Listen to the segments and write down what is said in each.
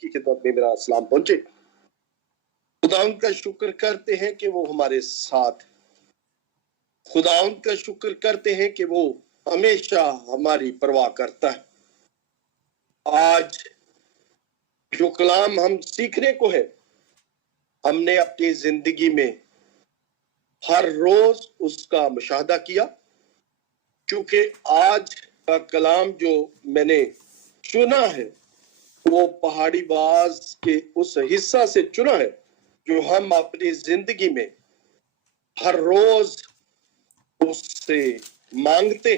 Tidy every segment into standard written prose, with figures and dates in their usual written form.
کی خدمت میں میرا سلام پہنچے۔ خدا ان کا شکر کرتے ہیں کہ وہ ہمارے ساتھ، خدا ان کا شکر کرتے ہیں کہ وہ ہمیشہ ہماری پرواہ کرتا ہے۔ آج جو کلام ہم سیکھنے کو ہے، ہم نے اپنی زندگی میں ہر روز اس کا مشاہدہ کیا، کیونکہ آج کا کلام جو میں نے چنا ہے وہ پہاڑی باز کے اس حصہ سے چنا ہے جو ہم اپنی زندگی میں ہر روز اس سے مانگتے،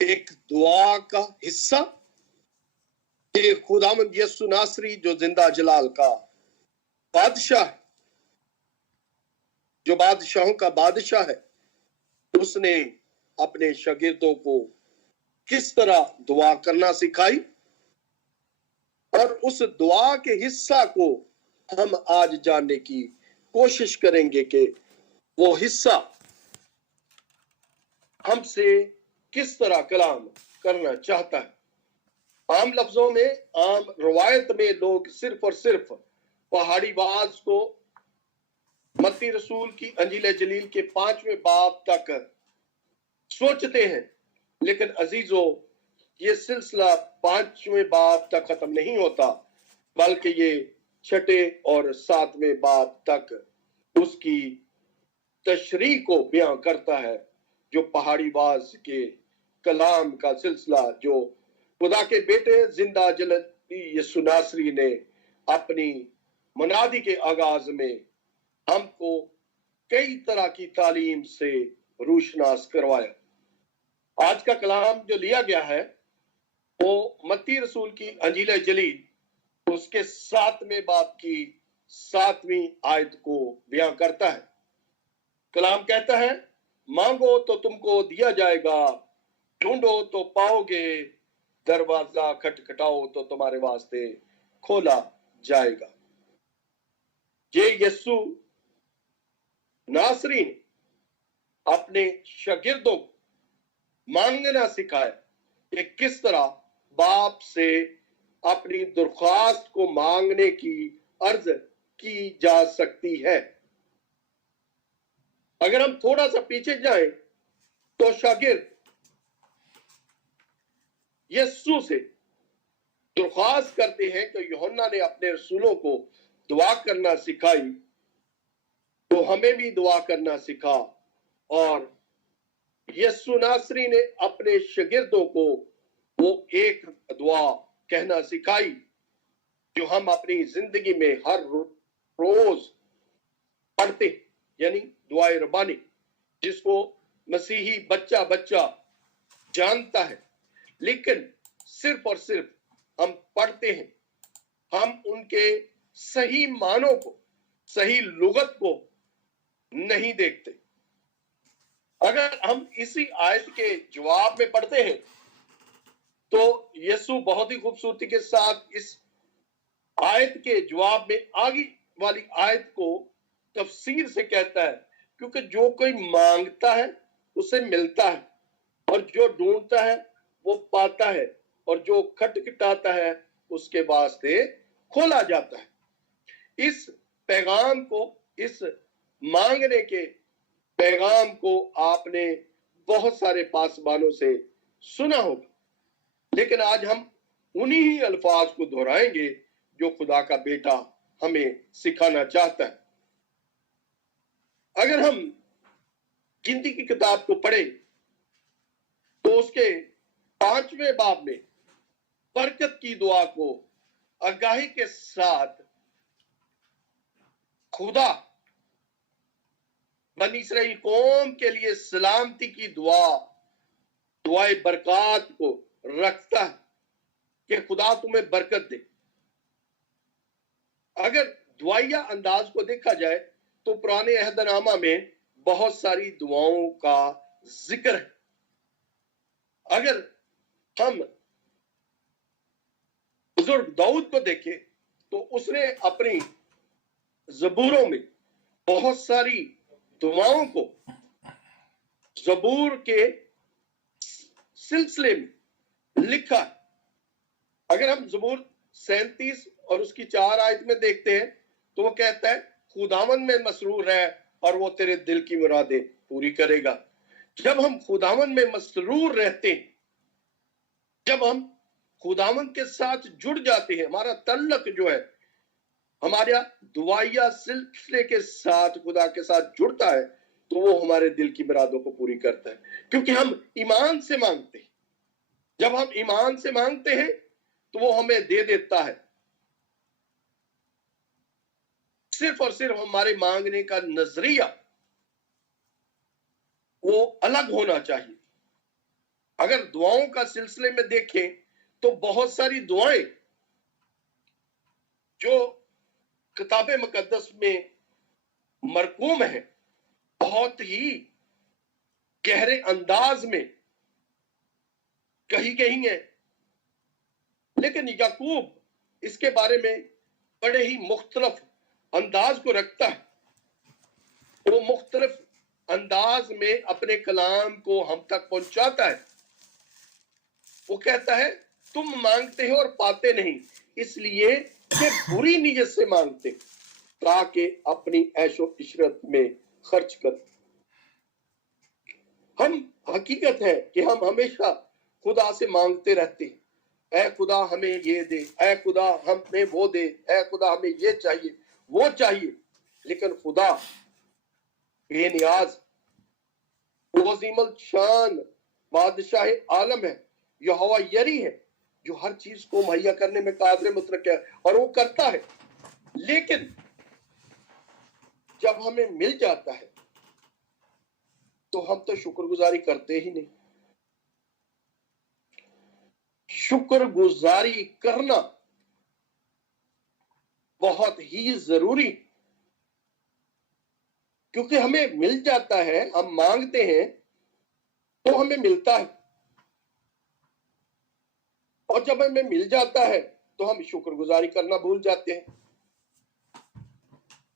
ایک دعا کا حصہ کہ خداوند یسوع ناصری جو زندہ جلال کا بادشاہ ہے، جو بادشاہوں کا بادشاہ ہے، اس نے اپنے شاگردوں کو کس طرح دعا کرنا سکھائی، اور اس دعا کے حصہ کو ہم آج جاننے کی کوشش کریں گے کہ وہ حصہ ہم سے کس طرح کلام کرنا چاہتا ہے۔ عام لفظوں میں، عام روایت میں لوگ صرف اور صرف پہاڑی باز کو متی رسول کی انجیل جلیل کے 5ویں باب تک سوچتے ہیں، لیکن عزیزو، یہ سلسلہ 5ویں باب تک ختم نہیں ہوتا، بلکہ یہ 6 اور 7ویں باب تک اس کی تشریح کو بیان کرتا ہے، جو پہاڑی باز کے کلام کا سلسلہ جو خدا کے بیٹے زندہ جلالی یسوع ناصری نے اپنی منادی کے آغاز میں ہم کو کئی طرح کی تعلیم سے روشناس کروایا۔ آج کا کلام جو لیا گیا ہے وہ متی رسول کی انجیل جلیل اس کے 7ویں باب کی 7ویں آیت کو بیان کرتا ہے۔ کلام کہتا ہے، مانگو تو تم کو دیا جائے گا، ڈھونڈو تو پاؤ گے، دروازہ کھٹکھٹاؤ تو تمہارے واسطے کھولا جائے گا۔ یہ یسوع ناصری نے اپنے شاگردوں کو مانگنا سکھایا کہ کس طرح باپ سے اپنی درخواست کو مانگنے کی عرض کی جا سکتی ہے۔ اگر ہم تھوڑا سا پیچھے جائیں تو شاگرد یسوع سے درخواست کرتے ہیں کہ یوحنا نے اپنے رسولوں کو دعا کرنا سکھائی، تو ہمیں بھی دعا کرنا سکھا، اور یسوع ناصری نے اپنے شاگردوں کو وہ ایک دعا کہنا سکھائی جو ہم اپنی زندگی میں ہر روز پڑھتے، یعنی دعائے ربانی، جس کو مسیحی بچہ جانتا ہے، لیکن صرف اور صرف ہم پڑھتے ہیں، ہم ان کے صحیح معنوں کو، صحیح لغت کو نہیں دیکھتے۔ اگر ہم اسی آیت کے جواب میں پڑھتے ہیں تو یسوع بہت ہی خوبصورتی کے ساتھ اس آیت کے جواب میں آگے والی آیت کو تفسیر سے کہتا ہے، کیونکہ جو کوئی مانگتا ہے اسے ملتا ہے، اور جو ڈھونڈتا ہے وہ پاتا ہے، اور جو کھٹکھٹاتا ہے اس کے واسطے کھولا جاتا ہے۔ اس پیغام کو، اس مانگنے کے پیغام کو آپ نے بہت سارے پاسبانوں سے سنا ہوگا، لیکن آج ہم انہی الفاظ کو دہرائیں گے جو خدا کا بیٹا ہمیں سکھانا چاہتا ہے۔ اگر ہم گنتی کی کتاب کو پڑھیں تو اس کے 5ویں باب میں برکت کی دعا کو آگاہی کے ساتھ خدا بنی اسرائیل قوم کے لیے سلامتی کی دعائے برکات کو رکھتا ہے کہ خدا تمہیں برکت دے۔ اگر دعائیہ انداز کو دیکھا جائے تو پرانے عہد نامہ میں بہت ساری دعاؤں کا ذکر ہے۔ اگر ہم بزرگ داؤد کو دیکھیں تو اس نے اپنی زبوروں میں بہت ساری دعاؤں کو زبور کے سلسلے میں لکھا ہے۔ اگر ہم زبور 37 اور اس کی 4 آیت میں دیکھتے ہیں تو وہ کہتا ہے خداوند میں مسرور ہے اور وہ تیرے دل کی مرادیں پوری کرے گا۔ جب ہم خداوند میں مسرور رہتے ہیں، جب ہم خداوند کے ساتھ جڑ جاتے ہیں، ہمارا تعلق جو ہے ہمارا دعائیہ سلسلے کے ساتھ خدا کے ساتھ جڑتا ہے، تو وہ ہمارے دل کی مرادوں کو پوری کرتا ہے، کیونکہ ہم ایمان سے مانگتے ہیں۔ جب ہم ایمان سے مانگتے ہیں تو وہ ہمیں دے دیتا ہے۔ صرف اور صرف ہمارے مانگنے کا نظریہ وہ الگ ہونا چاہیے۔ اگر دعاؤں کا سلسلے میں دیکھیں تو بہت ساری دعائیں جو کتاب مقدس میں مرقوم ہیں بہت ہی گہرے انداز میں کہی گئی ہیں، لیکن یعقوب اس کے بارے میں بڑے ہی مختلف انداز کو رکھتا ہے۔ وہ مختلف انداز میں اپنے کلام کو ہم تک پہنچاتا ہے۔ وہ کہتا ہے تم مانگتے ہو اور پاتے نہیں، اس لیے کہ بری نیت سے مانگتے تاکہ اپنی عیش و عشرت میں خرچ کر۔ ہم حقیقت ہے کہ ہم ہمیشہ خدا سے مانگتے رہتے ہیں، اے خدا ہمیں یہ دے، اے خدا ہمیں وہ دے، اے خدا ہمیں یہ چاہیے وہ چاہیے، لیکن خدا بے نیاز، وہ عظیم الشان بادشاہ عالم ہے، یہوہ یری ہے، جو ہر چیز کو مہیا کرنے میں قادر مطلق ہے اور وہ کرتا ہے۔ لیکن جب ہمیں مل جاتا ہے تو ہم تو شکر گزاری کرتے ہی نہیں۔ شکر گزاری کرنا بہت ہی ضروری، کیونکہ ہمیں مل جاتا ہے، ہم مانگتے ہیں تو ہمیں ملتا ہے، اور جب ہمیں مل جاتا ہے تو ہم شکر گزاری کرنا بھول جاتے ہیں۔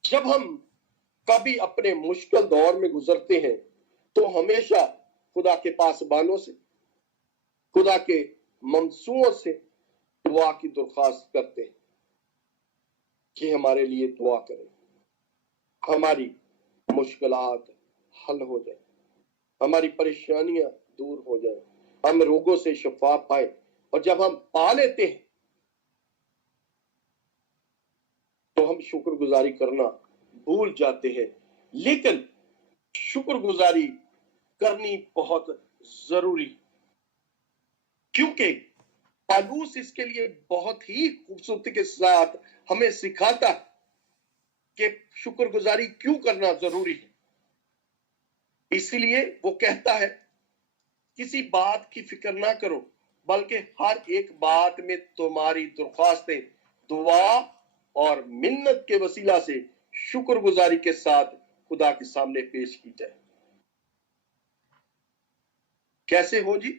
جب ہم کبھی اپنے مشکل دور میں گزرتے ہیں تو ہمیشہ خدا کے پاسبانوں سے، خدا کے ممسوحوں سے دعا کی درخواست کرتے ہیں کہ ہمارے لیے دعا کریں، ہماری مشکلات حل ہو جائیں، ہماری پریشانیاں دور ہو جائیں، ہم روگوں سے شفا پائیں۔ اور جب ہم پا لیتے ہیں تو ہم شکر گزاری کرنا بھول جاتے ہیں، لیکن شکر گزاری کرنی بہت ضروری، کیونکہ پالوس اس کے لیے بہت ہی خوبصورتی کے ساتھ ہمیں سکھاتا ہے کہ شکر گزاری کیوں کرنا ضروری ہے۔ اسی لیے وہ کہتا ہے کسی بات کی فکر نہ کرو، بلکہ ہر ایک بات میں تمہاری درخواستیں دعا اور منت کے وسیلہ سے شکر گزاری کے ساتھ خدا کے سامنے پیش کی جائے۔ کیسے ہو جی؟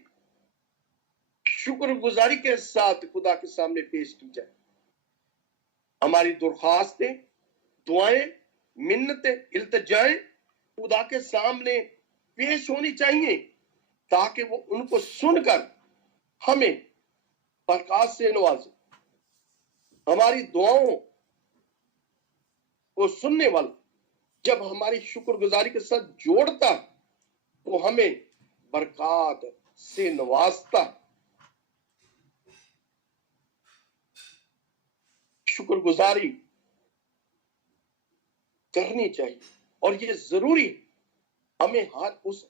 شکر گزاری کے ساتھ خدا کے سامنے پیش کی جائے۔ ہماری درخواستیں، دعائیں، منتیں، التجائیں خدا کے سامنے پیش ہونی چاہیے، تاکہ وہ ان کو سن کر ہمیں برکات سے نوازے۔ ہماری دعاؤں کو سننے والا جب ہماری شکر گزاری کے ساتھ جوڑتا تو ہمیں برکات سے نوازتا۔ شکر گزاری کرنی چاہیے، اور یہ ضروری، ہمیں ہر اس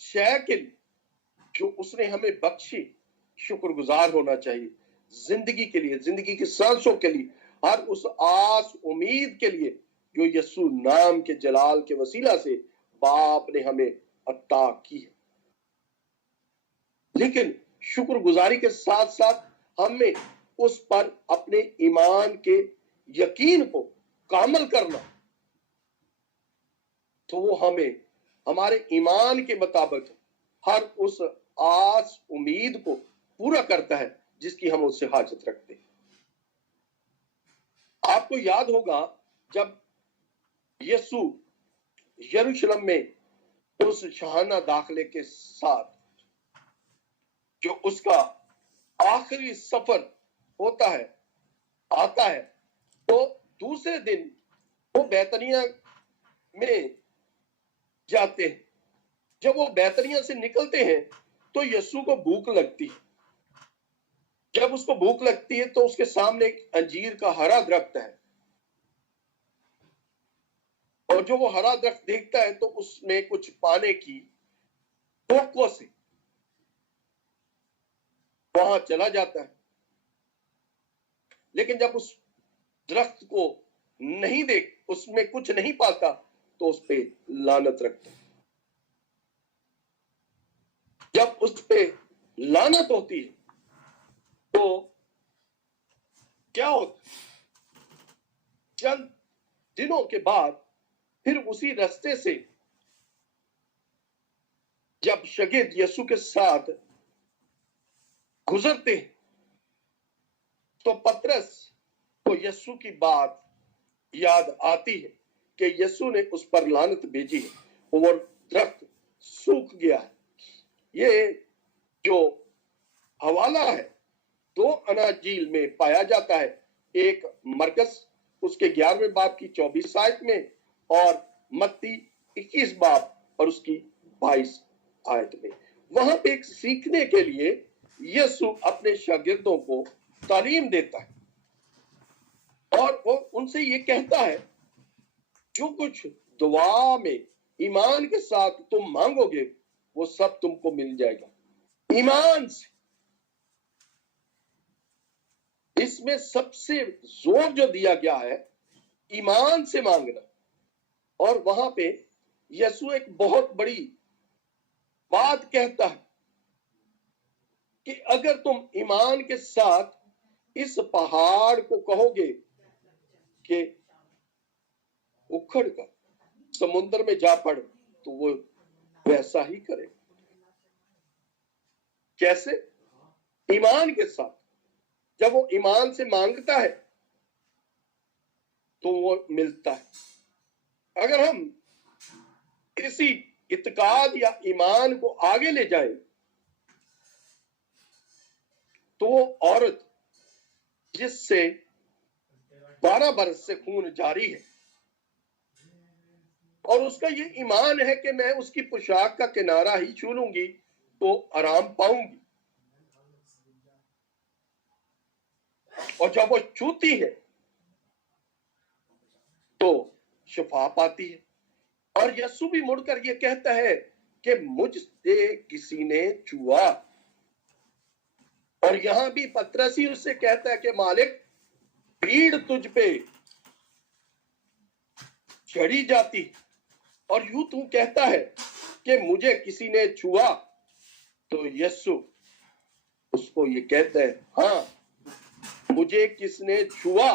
شے کے لیے جو اس نے ہمیں بخشی شکر گزار ہونا چاہیے۔ زندگی کے لیے، زندگی کی سانسوں کے لیے، ہر اس آس امید کے لیے جو یسوع نام کے جلال کے وسیلہ سے باپ نے ہمیں عطا کی ہے۔ لیکن شکر گزاری کے ساتھ ساتھ ہمیں اس پر اپنے ایمان کے یقین کو کامل کرنا، تو وہ ہمیں ہمارے ایمان کے مطابق ہر اس آس امید کو پورا کرتا ہے جس کی ہم اس سے حاجت رکھتے ہیں۔ آپ کو یاد ہوگا جب یسوع یروشلم میں اس شاہانہ داخلے کے ساتھ جو اس کا آخری سفر ہوتا ہے، آتا ہے تو دوسرے دن وہ بیتنیہ میں جاتے ہیں. جب وہ بیتنیہ سے نکلتے ہیں تو یسوع کو بھوک لگتی ہے. جب اس کو بھوک لگتی ہے تو اس کے سامنے ایک انجیر کا ہرا درخت ہے, اور جو وہ ہرا درخت دیکھتا ہے تو اس میں کچھ پانے کی توقع سے وہاں چلا جاتا ہے. لیکن جب اس درخت کو نہیں دیکھ, اس میں کچھ نہیں پاتا, تو اس پہ لعنت رکھتا ہے. جب اس پہ لعنت ہوتی ہے تو کیا ہوتا ہے؟ چند دنوں کے بعد پھر اسی راستے سے جب شاگرد یسوع کے ساتھ گزرتے ہیں تو پترس کو یسوع کی بات یاد آتی ہے کہ یسوع نے اس پر لعنت بھیجی ہے اور درخت سوکھ گیا ہے. یہ جو حوالہ ہے 2 اناجیل میں پایا جاتا ہے. ایک مرکز اس کے 11ویں باب کی 24 آیت میں, اور متی 21 باب اور اس کی 22 آیت میں. وہاں پہ ایک سیکھنے کے لیے یسوع اپنے شاگردوں کو تعلیم دیتا ہے, اور وہ ان سے یہ کہتا ہے جو کچھ دعا میں ایمان کے ساتھ تم مانگو گے وہ سب تم کو مل جائے گا. ایمان سے, اس میں سب سے زور جو دیا گیا ہے ایمان سے مانگنا. اور وہاں پہ یسوع ایک بہت بڑی بات کہتا ہے کہ اگر تم ایمان کے ساتھ اس پہاڑ کو کہو گے کہ اکھڑ کر سمندر میں جا پڑ, تو وہ ویسا ہی کرے. کیسے؟ ایمان کے ساتھ. جب وہ ایمان سے مانگتا ہے تو وہ ملتا ہے. اگر ہم کسی اعتقاد یا ایمان کو آگے لے جائیں تو وہ عورت جس سے 12 برس سے خون جاری ہے اور اس کا یہ ایمان ہے کہ میں اس کی پوشاک کا کنارہ ہی چھو لوں گی تو آرام پاؤں گی, اور جب وہ چھوتی ہے تو شفا پاتی ہے. اور یسوع بھی مڑ کر یہ کہتا ہے کہ مجھ سے کسی نے چھوا, اور یہاں بھی پترس ہی اس سے کہتا ہے کہ مالک بھیڑ تجھ پہ چڑھی جاتی اور یوں تو کہتا ہے کہ مجھے کسی نے چھوا. تو یسوع اس کو یہ کہتا ہے ہاں مجھے کس نے چھوا,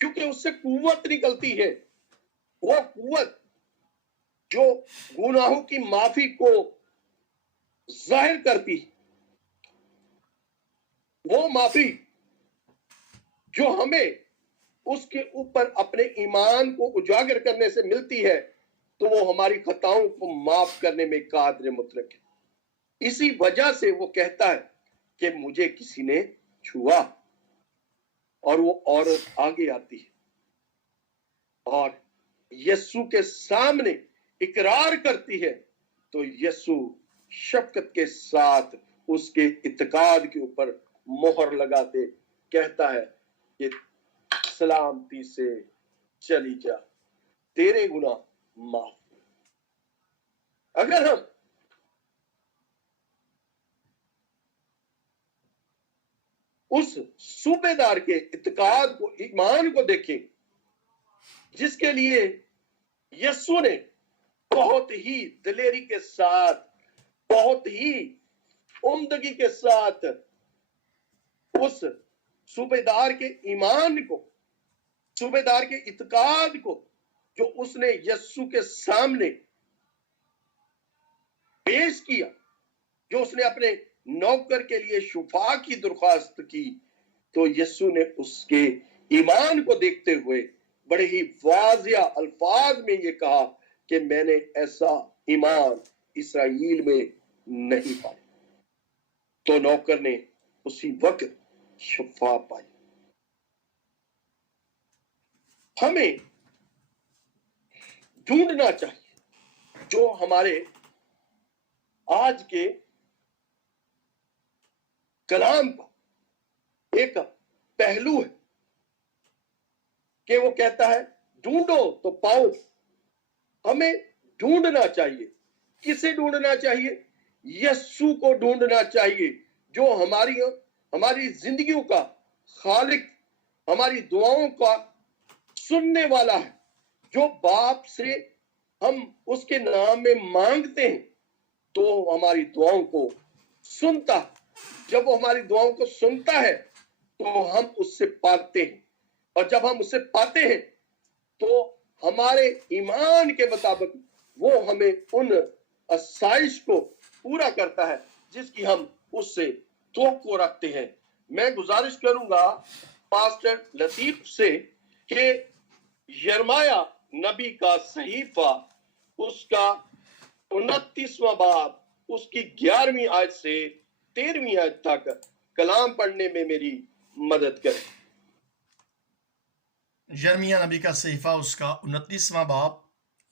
کیونکہ اس سے قوت نکلتی ہے. وہ قوت جو گناہوں کی معافی کو ظاہر کرتی, وہ معافی جو ہمیں اس کے اوپر اپنے ایمان کو اجاگر کرنے سے ملتی ہے, تو وہ ہماری خطاؤں کو معاف کرنے میں قادر مطلق ہے. اسی وجہ سے وہ کہتا ہے کہ مجھے کسی نے چھوا, اور وہ عورت آگے آتی ہے اور یسوع کے سامنے اقرار کرتی ہے. تو یسوع شفقت کے ساتھ اس کے اعتقاد کے اوپر مہر لگاتے کہتا ہے کہ سلامتی سے چلی جا, تیرے گناہ معاف. اگر ہم اس صوبے دار کے اعتقاد کو, ایمان کو دیکھیں جس کے لیے یسوع نے بہت ہی دلیری کے ساتھ, بہت ہی عمدگی کے ساتھ اس صوبے دار کے ایمان کو, صوبے دار کے اعتقاد کو جو اس نے یسوع کے سامنے پیش کیا, جو اس نے اپنے نوکر کے لیے شفا کی درخواست کی, تو یسوع نے اس کے ایمان کو دیکھتے ہوئے بڑے ہی واضح الفاظ میں یہ کہا کہ میں نے ایسا ایمان اسرائیل میں نہیں پایا. تو نوکر نے اسی وقت شفا پائی. हमें ढूंढना चाहिए। जो हमारे आज के कलाम का एक पहलू है कि वो कहता है ढूंढो तो पाओ। हमें ढूंढना चाहिए। किसे ढूंढना चाहिए? यीशु को ढूंढना चाहिए, जो हमारी जिंदगियों का खालिक, हमारी दुआओं का सुनने वाला है, जो बाप से हम उसके नाम में मांगते हैं तो हमारी दुआओं को सुनता है। जब वो हमारी दुआओं को सुनता है तो हम उससे पाते हैं, और जब हम उससे पाते हैं तो हमारे ईमान के मुताबिक वो हमें उन आसाइश को पूरा करता है जिसकी हम उससे तवक्को रखते हैं। मैं गुजारिश करूंगा पास्टर लतीफ से कि यिर्मयाह नबी का सहीफा उसका 29वां बाब उसकी 11वीं आयत से 13वीं आयत तक कलाम पढ़ने में मेरी मदद करें। यिर्मयाह नबी का सहीफा उसका 29वां बाब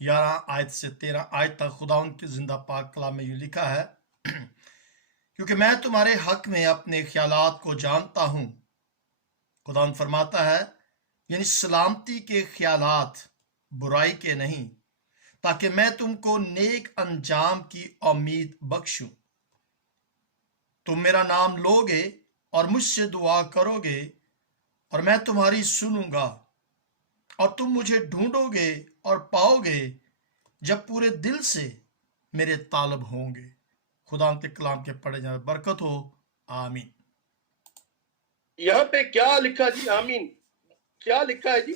11 आयत से 13 आयत तक खुदावंद की जिंदा पाक कलाम में यूं लिखा है, क्योंकि मैं तुम्हारे हक में अपने ख्यालात को जानता हूं, खुदावंद फरमाता है, यानी सलामती के ख्यालात, बुराई के नहीं, ताकि मैं तुमको नेक अंजाम की उम्मीद बख्शूं। तुम मेरा नाम लोगे और मुझसे दुआ करोगे और मैं तुम्हारी सुनूंगा, और तुम मुझे ढूंढोगे और पाओगे जब पूरे दिल से मेरे तालब होंगे। खुदा के कलाम के पढ़े जाए बरकत हो, आमीन। यहाँ पे क्या लिखा जी? आमीन। क्या लिखा है जी?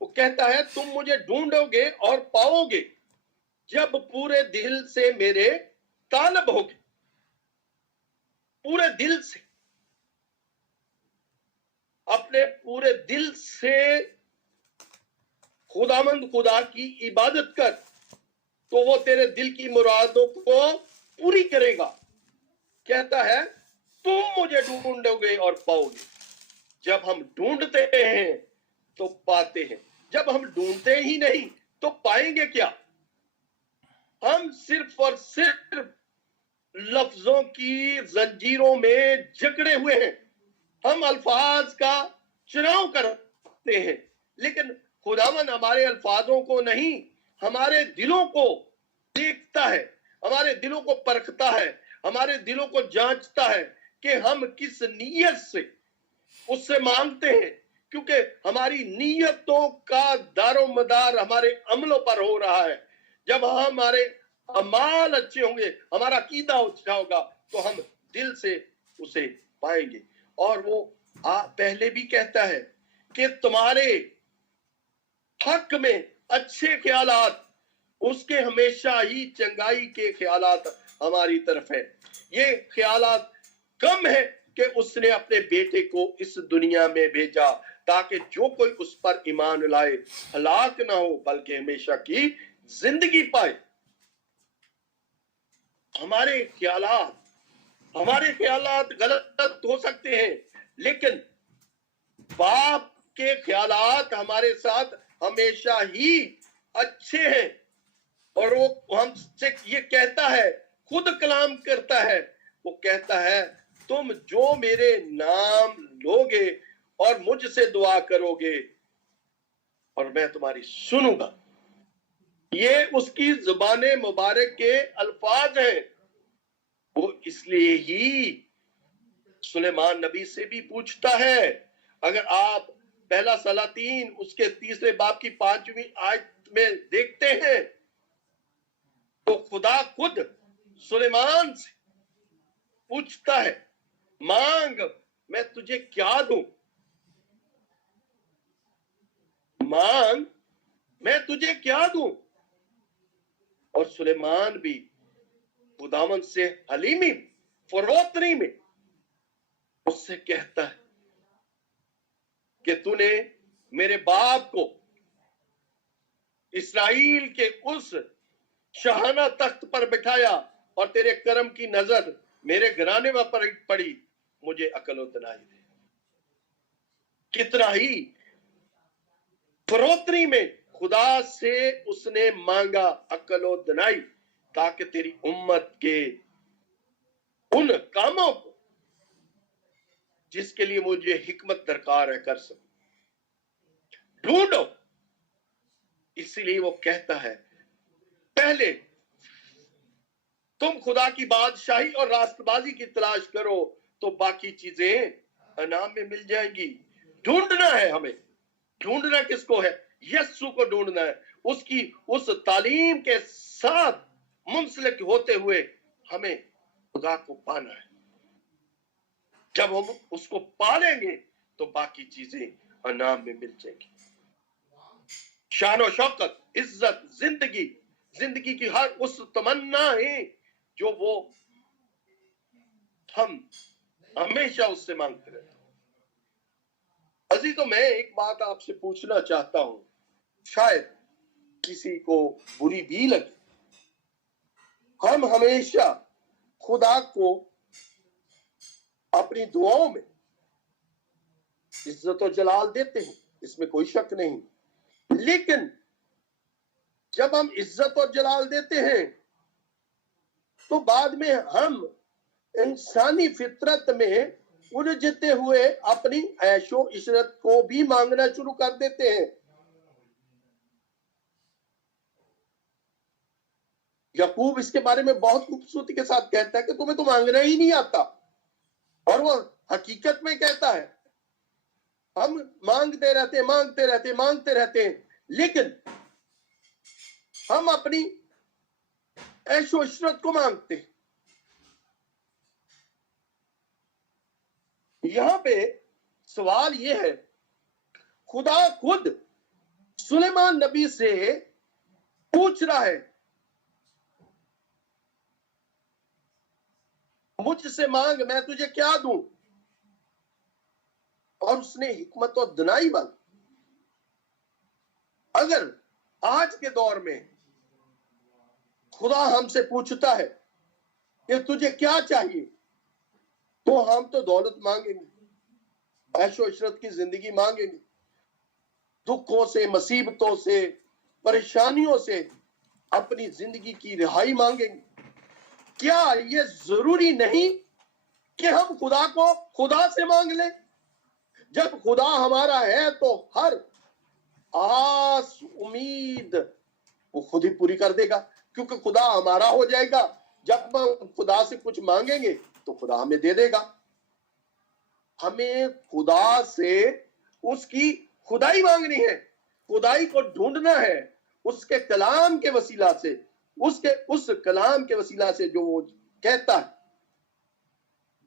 वो कहता है तुम मुझे ढूंढोगे और पाओगे जब पूरे दिल से मेरे तालब होगे। पूरे दिल से, अपने पूरे दिल से खुदामंद खुदा की इबादत कर तो वो तेरे दिल की मुरादों को पूरी करेगा। कहता है तुम मुझे ढूंढोगे और पाओगे। जब हम ढूंढते हैं तो पाते हैं, जब हम ढूंढते ही नहीं तो पाएंगे क्या? हम सिर्फ और सिर्फ लफ्जों की जंजीरों में जकड़े हुए हैं। हम अल्फाज का चुनाव करते हैं, लेकिन खुदावन हमारे अल्फाजों को नहीं, हमारे दिलों को देखता है, हमारे दिलों को परखता है, हमारे दिलों को जांचता है कि हम किस नीयत से उससे मांगते हैं, क्योंकि हमारी नीयतों का दारोमदार हमारे अमलों पर हो रहा है। जब हमारे अमाल अच्छे होंगे, हमारा अकीदा अच्छा होगा, तो हम दिल से उसे पाएंगे। और वो पहले भी कहता है कि तुम्हारे हक में अच्छे ख्यालात, उसके हमेशा ही चंगाई के ख्यालात हमारी तरफ है। ये ख्यालात कम है कि उसने अपने बेटे को इस दुनिया में भेजा ताकि जो कोई उस पर ईमान लाए हलाक ना हो बल्कि हमेशा की जिंदगी पाए। हमारे ख्यालात गलत हो सकते हैं, लेकिन बाप के ख्यालात हमारे साथ हमेशा ही अच्छे हैं। और वो हमसे ये कहता है, खुद कलाम करता है, वो कहता है तुम जो मेरे नाम लोगे और मुझसे दुआ करोगे और मैं तुम्हारी सुनूंगा। ये उसकी जुबाने मुबारक के अल्फाज हैं। वो इसलिए ही सुलेमान नबी से भी पूछता है। अगर आप पहला सलातीन उसके 3 बाब की 5वीं आयत में देखते हैं तो खुदा खुद सुलेमान से पूछता है, मांग मैं तुझे क्या दूं, मांग मैं तुझे क्या दूं। और सुलेमान भी खुदावन से हलीमी फरोतनी में उससे कहता है कि तूने मेरे बाप को इस्राएल के उस शाहाना तख्त पर बिठाया और तेरे करम की नजर मेरे घराने पर पड़ी, मुझे अकल और दनाई दे। कितना ही फरोतनी में खुदा से उसने मांगा अक्ल और दनाई, ताकि तेरी उम्मत के उन कामों को जिसके लिए मुझे हिकमत दरकार है कर सकूं। ढूंढो, इसीलिए वो कहता है पहले तुम खुदा की बादशाही और रास्तबाजी की तलाश करो तो बाकी चीजें अनाम में मिल जाएंगी। ढूंढना है हमें। ढूंढना किसको है? यस्सु को ढूंढना है। उसकी उस तालीम के साथ मुंसलिक होते हुए हमें खुदा को पाना है। जब हम उसको पालेंगे तो बाकी चीजें अनाम में मिल जाएंगी। शान और शौकत, इज्जत, जिंदगी की हर उस तमन्ना है जो वो हम हमेशा उससे मांगते रहते हैं। अजी, तो मैं एक बात आपसे पूछना चाहता हूं, शायद किसी को बुरी भी लगे। हम हमेशा खुदा को अपनी दुआओं में इज्जत और जलाल देते हैं, इसमें कोई शक नहीं। लेकिन जब हम इज्जत और जलाल देते हैं तो बाद में हम इंसानी फितरत में उलझते हुए अपनी ऐशो इशरत को भी मांगना शुरू कर देते हैं। याकूब इसके बारे में बहुत खूबसूरती के साथ कहता है कि तुम्हें तो मांगना ही नहीं आता, और वो हकीकत में कहता है हम मांगते रहते हैं, लेकिन हम अपनी ऐशो इशरत को मांगते हैं। यहां पे सवाल यह है, खुदा खुद सुलेमान नबी से पूछ रहा है मुझसे मांग, मैं तुझे क्या दूं, और उसने हिकमत और दनाई मांगी। अगर आज के दौर में खुदा हमसे पूछता है कि तुझे क्या चाहिए, तो हम तो दौलत मांगेंगे, ऐशो इशरत की जिंदगी मांगेंगे, दुखों से, मुसीबतों से, परेशानियों से अपनी जिंदगी की रिहाई मांगेंगे। क्या ये जरूरी नहीं कि हम खुदा को खुदा से मांग लें? जब खुदा हमारा है तो हर आस उम्मीद वो खुद ही पूरी कर देगा, क्योंकि खुदा हमारा हो जाएगा। जब हम खुदा से कुछ मांगेंगे तो खुदा हमें दे देगा। हमें खुदा से उसकी खुदाई मांगनी है, खुदाई को ढूंढना है उसके कलाम के वसीला से, उस कलाम के वसीला से जो वो कहता है।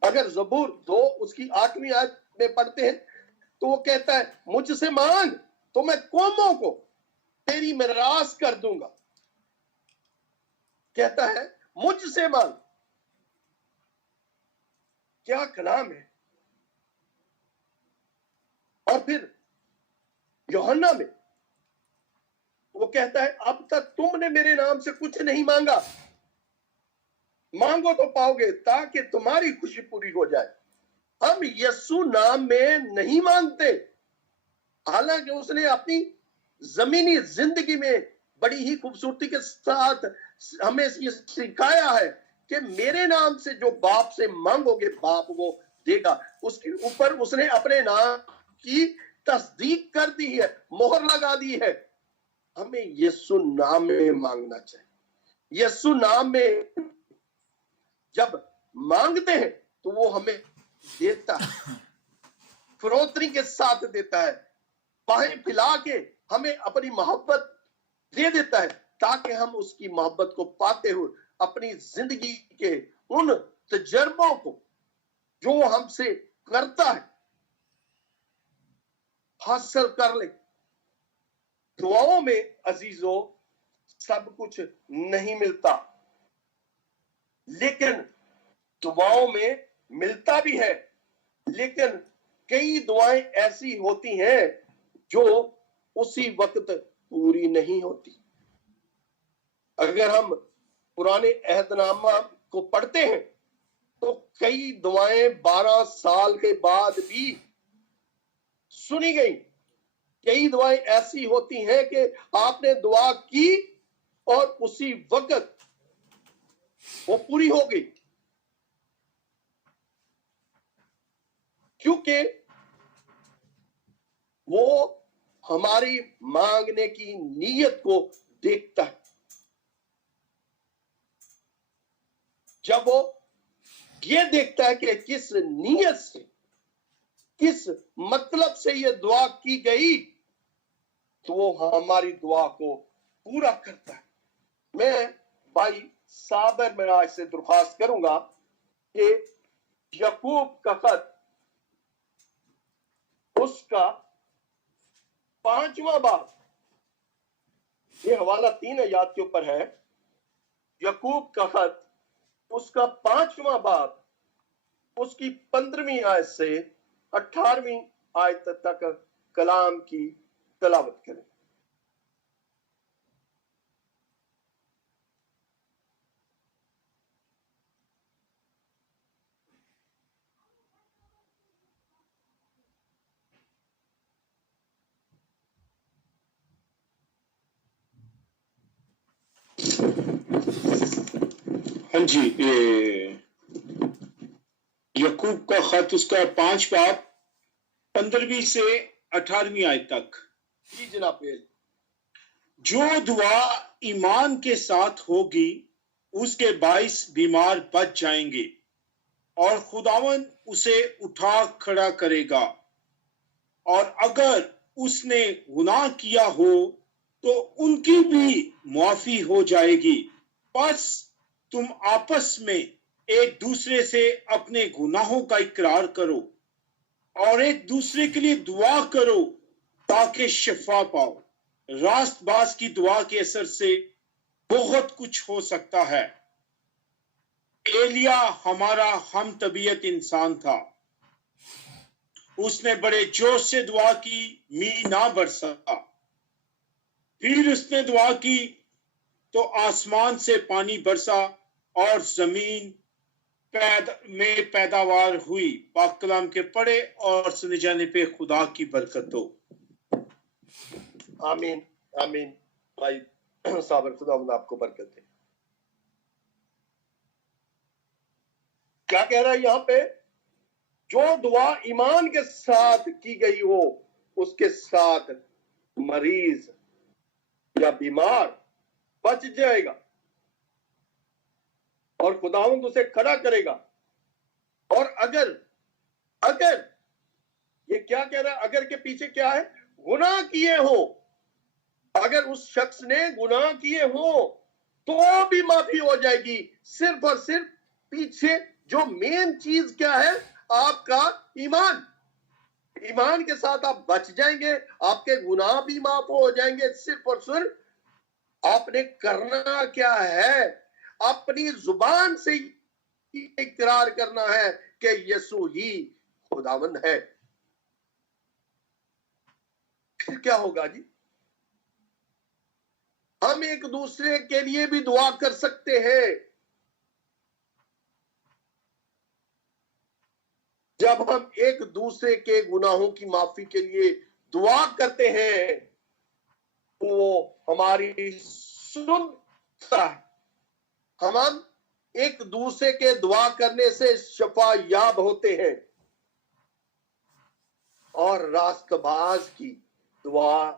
अगर ज़बूर 2 उसकी 8वीं आयत में पढ़ते हैं तो वो कहता है मुझसे मांग तो मैं कौमों को तेरी मिरास कर दूंगा। कहता है मुझसे मांग। क्या कलाम है। और फिर यूहन्ना में वो कहता है अब तक तुमने मेरे नाम से कुछ नहीं मांगा, मांगो तो पाओगे ताकि तुम्हारी खुशी पूरी हो जाए। हम यस्सु नाम में नहीं मांगते, हालांकि उसने अपनी जमीनी जिंदगी में बड़ी ही खूबसूरती के साथ हमें ये सिखाया है कि मेरे नाम से जो बाप से मांगोगे बाप वो देगा। उसके ऊपर उसने अपने नाम की तस्दीक कर दी है, मोहर लगा दी है। हमें यीशु नाम में मांगना चाहिए। यीशु नाम में जब मांगते हैं तो वो हमें देता है, फरोतनी के साथ देता है, बाहें फैला के हमें अपनी मोहब्बत दे देता है, ताकि हम उसकी मोहब्बत को पाते हुए अपनी जिंदगी के उन तजर्बों को जो हमसे करता है हासिल कर ले। दुआओं में अजीजों सब कुछ नहीं मिलता, लेकिन दुआओं में मिलता भी है। लेकिन कई दुआएं ऐसी होती हैं जो उसी वक्त पूरी नहीं होती। अगर हम पुराने अहदनामा को पढ़ते हैं तो कई दुआएं 12 साल के बाद भी सुनी गई کئی دعائیں ایسی ہوتی ہیں کہ آپ نے دعا کی اور اسی وقت وہ پوری ہو گئی، کیونکہ وہ ہماری مانگنے کی نیت کو دیکھتا ہے۔ جب وہ یہ دیکھتا ہے کہ کس نیت سے، کس مطلب سے یہ دعا کی گئی، تو وہ ہماری دعا کو پورا کرتا ہے۔ میں بھائی صابر میں آج سے درخواست کروں گا کہ یعقوب کا خط اس کا 5واں باب، یہ حوالہ 3 آیات کے اوپر ہے، یعقوب کا خط اس کا 5واں باب، اس کی 15ویں آیت سے 18ویں آیت تک کلام کی تلاوت کریں۔ ہاں جی، یعقوب کا خط اس کا 5 باب 15ویں سے 18ویں آیت تک۔ جی جناب۔ جو دعا ایمان کے ساتھ ہوگی اس کے باعث بیمار بچ جائیں گے اور خداوند اسے اٹھا کھڑا کرے گا، اور اگر اس نے گناہ کیا ہو تو ان کی بھی معافی ہو جائے گی۔ پس تم آپس میں ایک دوسرے سے اپنے گناہوں کا اقرار کرو اور ایک دوسرے کے لیے دعا کرو تاکہ شفا پاؤ۔ راست باز کی دعا کے اثر سے بہت کچھ ہو سکتا ہے۔ ایلیا ہمارا ہم طبیعت انسان تھا، اس نے بڑے جوش سے دعا کی، میںہ نہ برسا۔ پھر اس نے دعا کی تو آسمان سے پانی برسا اور زمین میں پیداوار ہوئی۔ پاک کلام کے پڑھے اور سنے جانے پہ خدا کی برکت ہو۔ آمین آمین۔ بھائی صابر، خدا آپ کو برکت دے۔ کیا کہہ رہا ہے یہاں پہ؟ جو دعا ایمان کے ساتھ کی گئی ہو اس کے ساتھ مریض یا بیمار بچ جائے گا اور خداوند اسے کھڑا کرے گا۔ اور اگر یہ کیا کہہ رہا ہے؟ اگر کے پیچھے کیا ہے؟ گناہ کیے ہو، اگر اس شخص نے گناہ کیے ہو تو بھی معافی ہو جائے گی۔ صرف اور صرف پیچھے جو مین چیز کیا ہے؟ آپ کا ایمان۔ ایمان کے ساتھ آپ بچ جائیں گے، آپ کے گناہ بھی معاف ہو جائیں گے۔ صرف اور صرف آپ نے کرنا کیا ہے؟ اپنی زبان سے اقرار کرنا ہے کہ یسوع ہی خداوند ہے۔ پھر کیا ہوگا جی؟ ہم ایک دوسرے کے لیے بھی دعا کر سکتے ہیں۔ جب ہم ایک دوسرے کے گناہوں کی معافی کے لیے دعا کرتے ہیں تو وہ ہماری سنتا ہے۔ ہم ایک دوسرے کے دعا کرنے سے شفا یاب ہوتے ہیں، اور راست باز کی دعا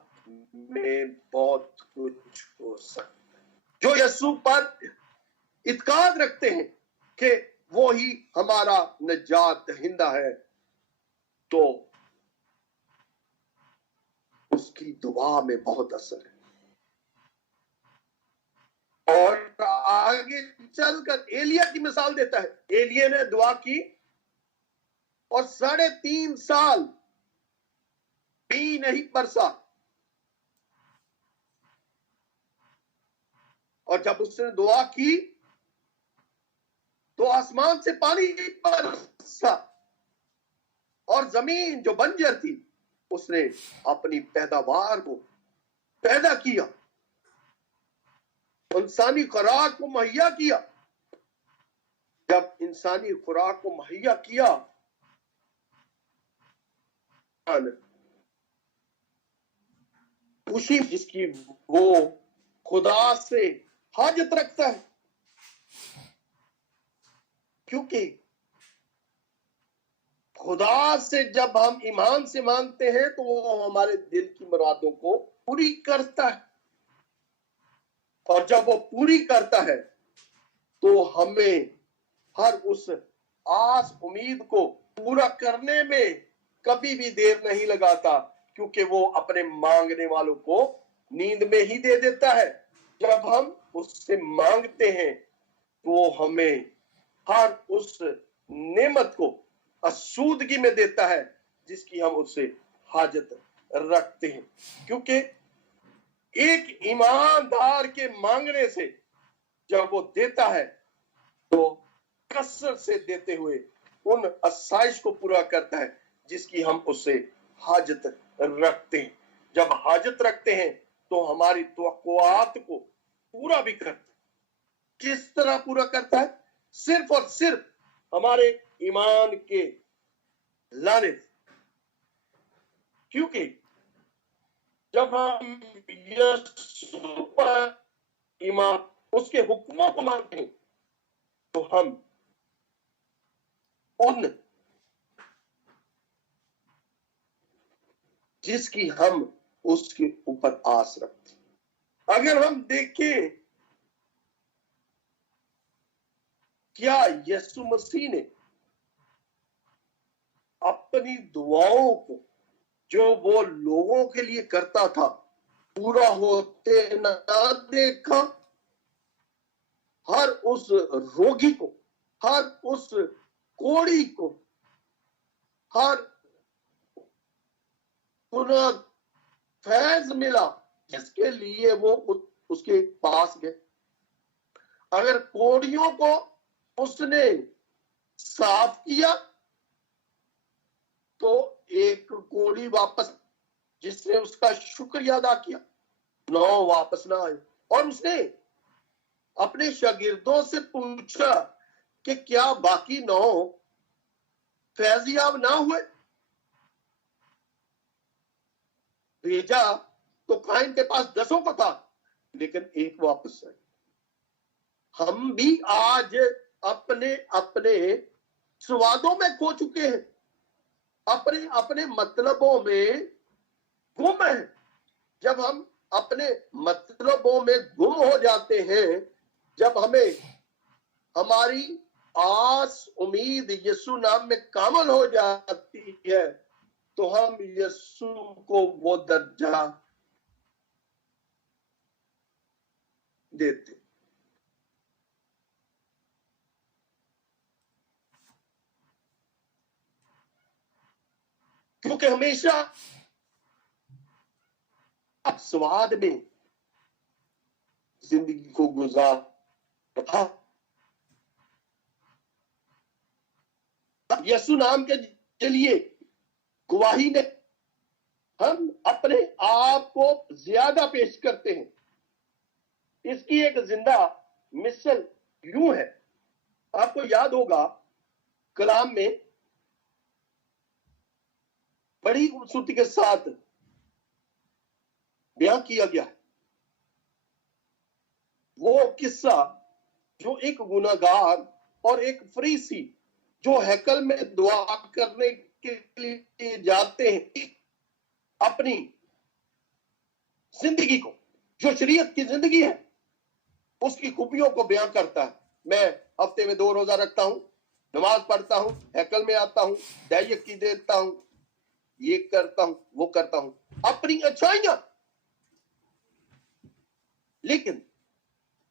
میں بہت کچھ ہو سکتا ہے۔ جو یسوع پر اعتقاد رکھتے ہیں کہ وہی ہمارا نجات دہندہ ہے، تو اس کی دعا میں بہت اثر ہے۔ اور آگے چل کر ایلیا کی مثال دیتا ہے۔ ایلیا نے دعا کی اور 3.5 سال بھی نہیں برسا، اور جب اس نے دعا کی تو آسمان سے پانی برسا، اور زمین جو بنجر تھی اس نے اپنی پیداوار کو پیدا کیا، انسانی خوراک کو مہیا کیا۔ جب انسانی خوراک کو مہیا کیا खुशी जिस की वो खुदा से हाजत रखता है, क्योंकि खुदा से जब हम ईमान से मांगते हैं तो वो हमारे दिल की मुरादों को पूरी करता है, और जब वो पूरी करता है तो हमें हर उस आस उम्मीद को पूरा करने में कभी भी देर नहीं लगाता, क्योंकि वो अपने मांगने वालों को नींद में ही दे देता है। जब हम उससे मांगते हैं तो वो हमें हर उस नेमत को आसूदगी में देता है जिसकी हम उससे हाजत रखते हैं, क्योंकि एक ईमानदार के मांगने से जब वो देता है तो कसरत से देते हुए उन आसाइश को पूरा करता है जिसकी हम उससे हाजत रखते हैं। जब हाजत रखते हैं तो हमारी तवक्कुआत को पूरा भी करता है। किस तरह पूरा करता है? सिर्फ और सिर्फ हमारे ईमान के लाने से, क्योंकि जब हम यीशु पर ईमान, उसके हुक्मों को मानते हैं तो हम उन जिसकी हम उसके ऊपर आस रखते हैं। अगर हम देखें क्या यीशु मसीह ने अपनी दुआओं को जो वो लोगों के लिए करता था पूरा होते न देखा? हर उस रोगी को, हर उस कोढ़ी को, हर पूरा फैज मिला जिसके लिए वो उसके पास गए। अगर कोढ़ियों को उसने साफ किया तो एक कोढ़ी वापस, जिसने उसका शुक्रिया अदा किया, 9 वापस ना आए। और उसने अपने शागिर्दों से पूछा कि क्या बाकी 9 फैजियाब ना हुए? भेजा तो काइन के पास 10 को था, लेकिन एक वापस आए। हम भी आज अपने अपने स्वादों में खो चुके हैं, अपने अपने मतलबों में गुम है। जब हम अपने मतलबों में गुम हो जाते हैं, जब हमें हमारी आस उम्मीद यीशु नाम में कामल हो जाती है, तो हम यीशु को वो दर्जा देते। क्योंकि हमेशा स्वाद में जिंदगी को गुजार यीशु नाम के चलिए गवाही ने हम अपने आप को ज्यादा पेश करते हैं। इसकी एक जिंदा मिसल यूं है, आपको याद होगा कलाम में बड़ी खूबसूरती के साथ बयां किया गया है वो किस्सा जो एक गुनाहगार और एक फरीसी जो हैकल में दुआ करने के लिए जाते हैं, अपनी जिंदगी को, जो शरीयत की जिंदगी है, उसकी खूबियों को बयान करता है। मैं हफ्ते में 2 रोजा रखता हूं, नमाज पढ़ता हूं, हैकल में आता हूं, दायक की देता हूं, ये करता हूं, वो करता हूं, अपनी अच्छाइयां। लेकिन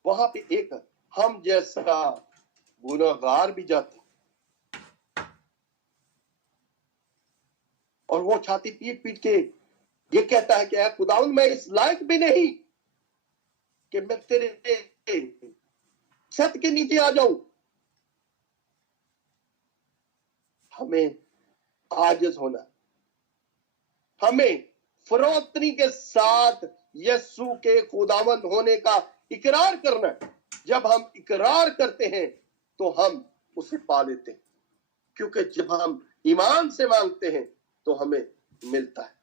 वहां पे एक हम जैसा गुनाहगार भी जाते और वो छाती पीट पीट के ये कहता है कि ऐ खुदावंद, मैं इस लायक भी नहीं कि मैं तेरे छत के नीचे आ जाऊं। हमें आजिज होना, हमें फरोख्तनी के साथ यीशु के खुदावंद होने का इकरार करना है। जब हम इकरार करते हैं तो हम उसे पा लेते हैं, क्योंकि जब हम ईमान से मांगते हैं तो हमें मिलता है।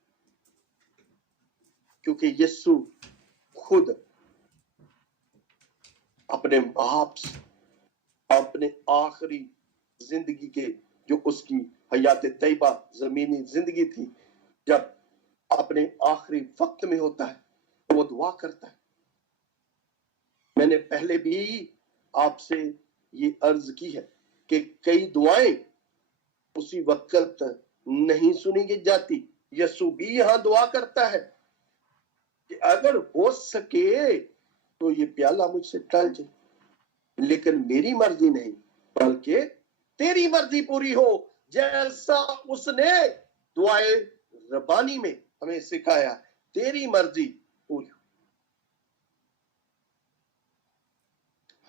क्योंकि यीशु खुद अपने बाप से अपने आखिरी जिंदगी के जो उसकी हयात तैयबा जमीनी जिंदगी थी, जब अपने आखिरी वक्त में होता है तो वो दुआ करता है। मैंने पहले भी आपसे ये अर्ज की है कि कई दुआएं उसी वक्त नहीं सुनी जाती। यीशु भी यहां दुआ करता है कि अगर हो सके तो ये प्याला मुझसे टल जाए, लेकिन मेरी मर्जी नहीं बल्कि तेरी मर्जी पूरी हो, जैसा उसने दुआए रब्बानी में हमें सिखाया, तेरी मर्जी पूरी हो।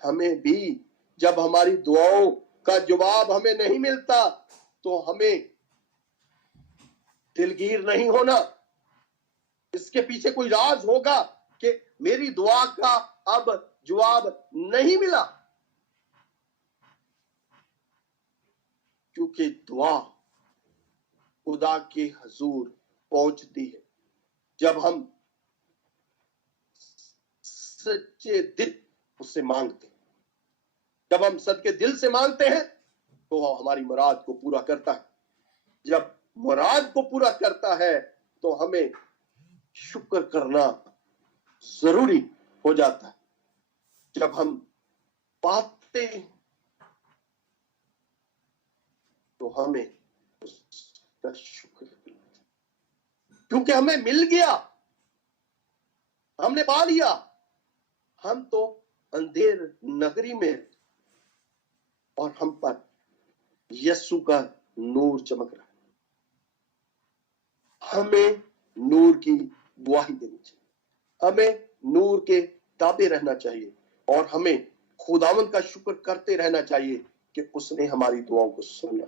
हमें भी जब हमारी दुआओं का जवाब हमें नहीं मिलता तो हमें दिलगीर नहीं होना। इसके पीछे कोई राज होगा कि मेरी दुआ का अब जवाब नहीं मिला, क्योंकि दुआ खुदा के हुजूर पहुंचती है जब हम सच्चे दिल उससे मांगते हैं। जब हम सच्चे दिल से मांगते हैं तो वो हमारी मुराद को पूरा करता है। जब मुराद को पूरा करता है तो हमें शुक्र करना जरूरी हो जाता है। जब हम पाते हैं तो हमें उसका शुक्र करना चाहिए, क्योंकि हमें मिल गया, हमने पा लिया। हम तो अंधेर नगरी में और हम पर यीशु का नूर चमक रहा है। हमें नूर की गवाही देनी चाहिए, हमें नूर के ताबे रहना चाहिए और हमें खुदावंद का शुक्र करते रहना चाहिए कि उसने हमारी दुआओं को सुना।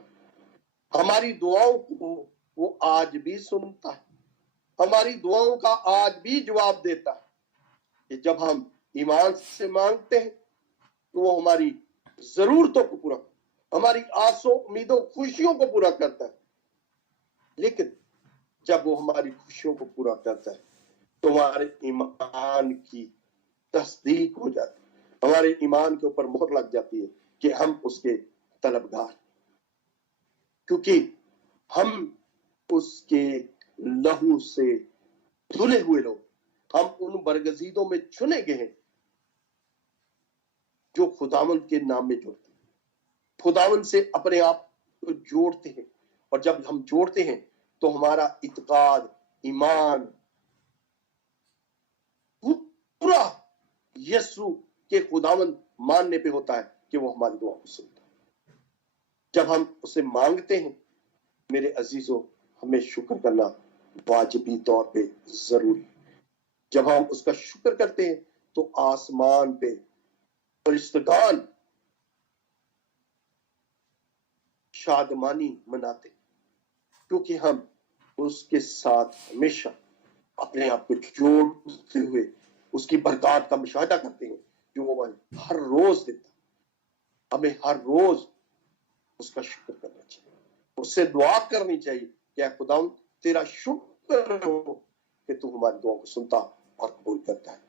हमारी दुआओं को वो आज भी सुनता है, हमारी दुआओं का आज भी जवाब देता है। कि जब हम ईमान से मांगते हैं तो वो हमारी जरूरतों को पूरा, हमारी आसों उम्मीदों खुशियों को पूरा करता है। लेकिन जब वो हमारी खुशियों को पूरा करता है तो हमारे ईमान की तस्दीक हो जाती है, हमारे ईमान के ऊपर मोहर लग जाती है कि हम उसके तलबगार, क्योंकि हम उसके लहू से धुले हुए लोग, हम उन बरगजीदों में चुने गए हैं जो खुदावंद के नाम में जोड़ते हैं, खुदावंद से अपने आप को जोड़ते हैं। और जब हम जोड़ते हैं तो हमारा इत्काद, ईमान पूरा यीशु के खुदावंद मानने पे होता है कि वो हमारी दुआ को सुनता है। जब हम उसे मांगते हैं मेरे अजीजों, हमें शुक्र करना वाजिबी तौर पे जरूरी है। जब हम उसका शुक्र करते हैं तो आसमान पे फरिश्तगान शादमानी मनाते, क्योंकि हम उसके साथ हमेशा अपने आप को जोड़ते हुए उसकी बरकत का मुशाहिदा करते हैं जो वो हमें हर रोज देता। हमें हर रोज उसका शुक्र करना चाहिए, उससे दुआ करनी चाहिए कि खुदावंद तेरा शुक्र हो कि तू हमारी दुआ को सुनता और कबूल करता है।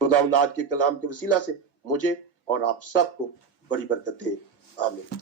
खुदावंद आज के कलाम के वसीला से मुझे और आप सबको बड़ी बरकत दे। आमीन।